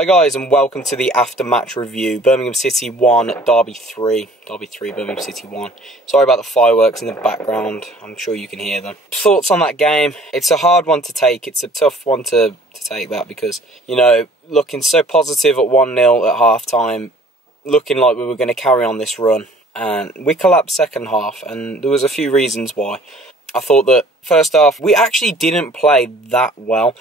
Hi guys, and welcome to the after-match review. Birmingham City 1, Derby 3. Derby 3, Birmingham City 1. Sorry about the fireworks in the background. I'm sure you can hear them. Thoughts on that game? It's a hard one to take. It's a tough one to take that because, you know, looking so positive at 1-0 at half-time, looking like we were going to carry on this run. And we collapsed second half, and there was a few reasons why. I thought that, first half, we actually didn't play that well,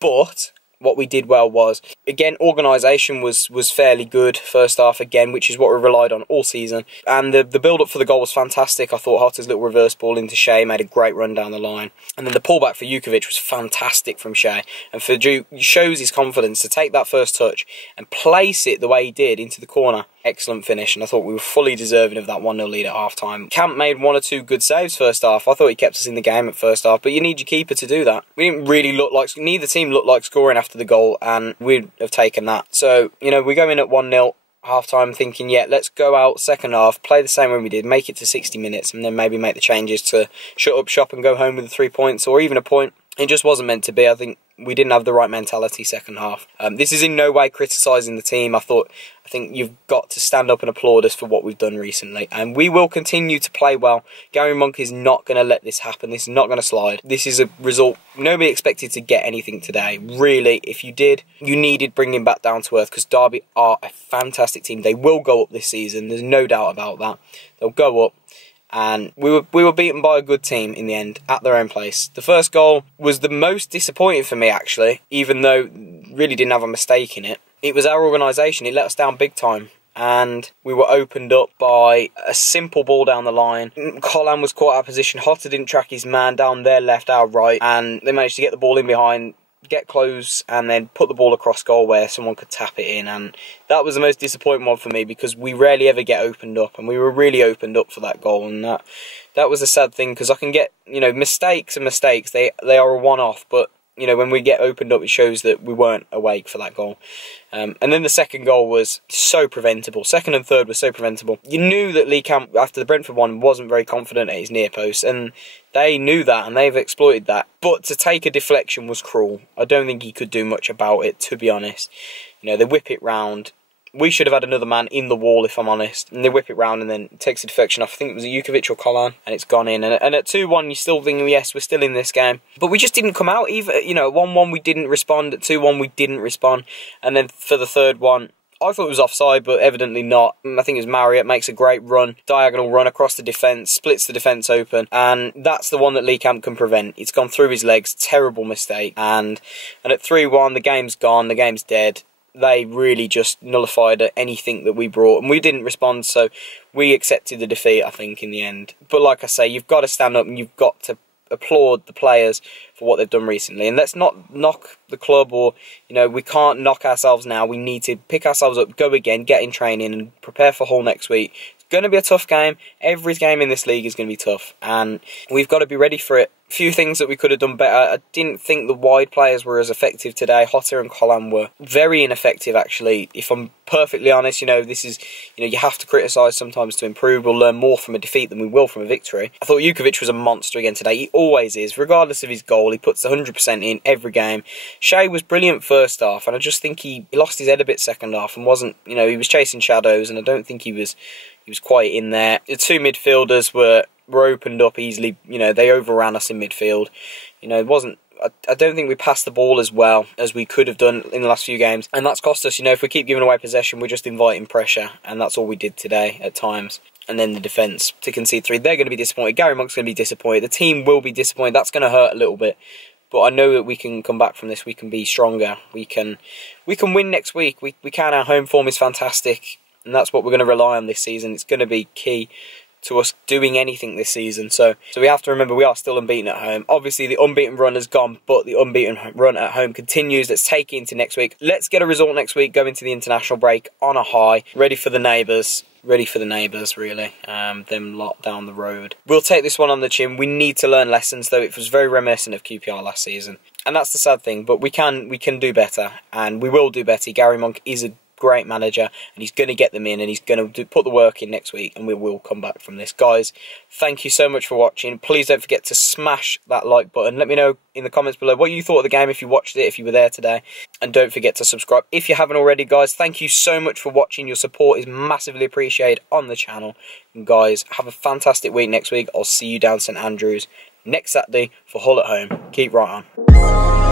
but what we did well was, again, organisation was fairly good first half again, which is what we relied on all season. And the build-up for the goal was fantastic. I thought Hotter's little reverse ball into Shea made a great run down the line. And then the pullback for Jutkiewicz was fantastic from Shea. And for shows his confidence to take that first touch and place it the way he did into the corner. Excellent finish, and I thought we were fully deserving of that 1-0 lead at half-time. Camp made one or two good saves first half. I thought he kept us in the game at first half, but you need your keeper to do that. We didn't really look like, neither team looked like scoring after the goal, and we'd have taken that. So, you know, we go in at 1-0, half-time thinking, yeah, let's go out second half, play the same way we did, make it to 60 minutes, and then maybe make the changes to shut up shop and go home with the 3 points, or even a point. It just wasn't meant to be. I think we didn't have the right mentality second half. This is in no way criticising the team. I think you've got to stand up and applaud us for what we've done recently. And we will continue to play well. Gary Monk is not going to let this happen. This is not going to slide. This is a result nobody expected to get anything today. Really, if you did, you needed bringing back down to earth because Derby are a fantastic team. They will go up this season. There's no doubt about that. They'll go up. And we were beaten by a good team in the end, at their own place. The first goal was the most disappointing for me, actually, even though really didn't have a mistake in it. It was our organisation. It let us down big time. And we were opened up by a simple ball down the line. Colin was caught out of position. Hotter didn't track his man down their left, our right. And they managed to get the ball in behind, get close, and then put the ball across goal where someone could tap it in. And that was the most disappointing one for me because we rarely ever get opened up, and we were really opened up for that goal. And that was a sad thing because I can get, you know, mistakes and mistakes. They are a one-off, but you know, when we get opened up, it shows that we weren't awake for that goal. And then the second goal was so preventable. Second and third was so preventable. You knew that Lee Camp, after the Brentford one, wasn't very confident at his near post, and they knew that, and they've exploited that. But to take a deflection was cruel. I don't think he could do much about it, to be honest. You know, they whip it round. We should have had another man in the wall, if I'm honest. And they whip it round and then it takes the deflection off. I think it was a Jutkiewicz or Colin, and it's gone in. And at 2-1, you still think, yes, we're still in this game. But we just didn't come out. Either, you know, at 1-1, we didn't respond. At 2-1, we didn't respond. And then for the third one, I thought it was offside, but evidently not. I think it was Marriott, makes a great run, diagonal run across the defence, splits the defence open, and that's the one that Lee Camp can prevent. It's gone through his legs, terrible mistake. And at 3-1, the game's gone, the game's dead. They really just nullified anything that we brought, and we didn't respond, so we accepted the defeat, I think, in the end. But like I say, you've got to stand up and you've got to applaud the players for what they've done recently. And let's not knock the club, or, you know, we can't knock ourselves now. We need to pick ourselves up, go again, get in training, and prepare for Hull next week. It's going to be a tough game. Every game in this league is going to be tough, and we've got to be ready for it. Few things that we could have done better. I didn't think the wide players were as effective today. Hotter and Colin were very ineffective, actually. If I'm perfectly honest, you know, this is, you know, you have to criticise sometimes to improve. We'll learn more from a defeat than we will from a victory. I thought Jutkiewicz was a monster again today. He always is, regardless of his goal. He puts 100% in every game. Shea was brilliant first half, and I just think he lost his head a bit second half and wasn't, you know, he was chasing shadows, and I don't think he was quite in there. The two midfielders were opened up easily. You know, they overran us in midfield. You know, it wasn't, I don't think we passed the ball as well as we could have done in the last few games, and that's cost us. You know, if we keep giving away possession, we're just inviting pressure, and that's all we did today at times. And then the defence to concede 3, they're going to be disappointed. Gary Monk's going to be disappointed. The team will be disappointed. That's going to hurt a little bit, but I know that we can come back from this. We can be stronger. We can win next week. We can. Our home form is fantastic, and that's what we're going to rely on this season. It's going to be key to us doing anything this season. So we have to remember we are still unbeaten at home. Obviously, the unbeaten run has gone, but the unbeaten run at home continues. Let's take it into next week. Let's get a result next week, go into the international break on a high, ready for the neighbours. Ready for the neighbours, really. Them lot down the road. We'll take this one on the chin. We need to learn lessons, though. It was very reminiscent of QPR last season. And that's the sad thing, but we can do better, and we will do better. Gary Monk is a great manager, and he's going to get them in, and he's going to put the work in next week, and we will come back from this. Guys, thank you so much for watching. Please don't forget to smash that like button. Let me know in the comments below what you thought of the game, if you watched it, if you were there today. And don't forget to subscribe if you haven't already, guys. Thank you so much for watching. Your support is massively appreciated on the channel. And guys, have a fantastic week next week. I'll see you down St Andrews next Saturday for Hull at home. Keep right on.